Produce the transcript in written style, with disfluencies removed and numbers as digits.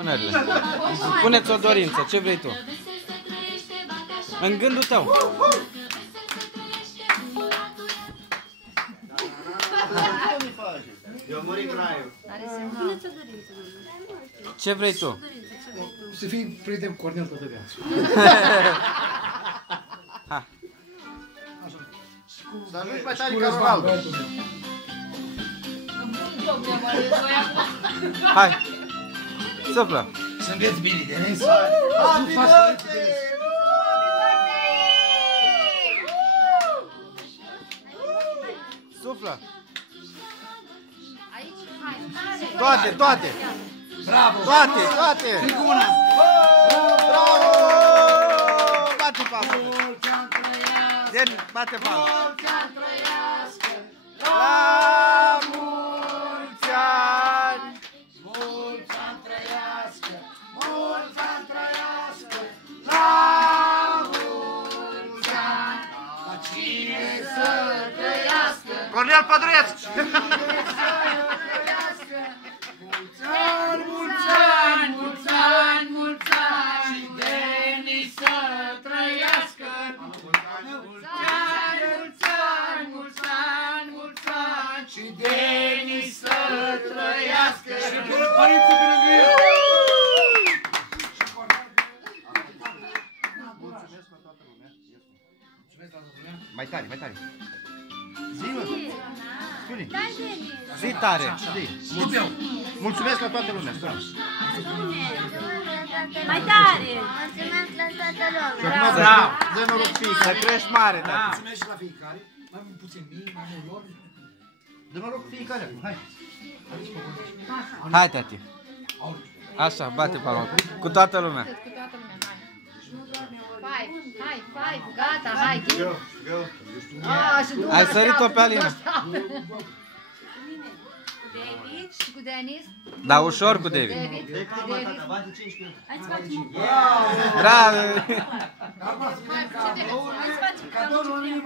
mânările. Puneți o dorință, ce vrei tu? În gândul tău. Eu muri graiul. Ce vrei tu? Să fii prieten cu Cornel toată viața. Dar nu-i mai tare ca Ronaldo. Hai! Suflă! Să înveți bine, Denis. Happy birthday! Suflă! Aici, hai. Toate, toate! Bravo! Toate, toate! Tribuna! Bravo! Bate palma! Den, bate palma! La mulți ani! Mulți ani trăiască! Mulți ani trăiască! La mulți ani! La cine să trăiască? Cornel Pădureț! Mulți ani, mulți ani, mulți ani, mulți ani! Și Denis să trăiască! Mulți ani, mulți ani, mulți ani, mulți ani! Și Denis să trăiască! Și părinții pe lângă el! Mai tare, mai tare. Zi-mă! Spune! Zi tare! Mulțumesc la toată lumea! Mai tare! Mulțumesc la toată lumea! Bravo! Dă noroc Să fiecare! crești mare, tati! Mulțumesc și la fiecare. Mai puțin mie, mai mult lor. Dă noroc fiecare! Hai! Hai, tati! Așa, bate palma! Cu toată lumea! Cu toată lumea, hai! Hai, gata, hai! Go, go! Ai sărit-o pe Alina! Și cu Denis? Da, ușor cu David! David? Bate 15 Bravo! Hai, ce Denis? Hai să facem Cadou la mine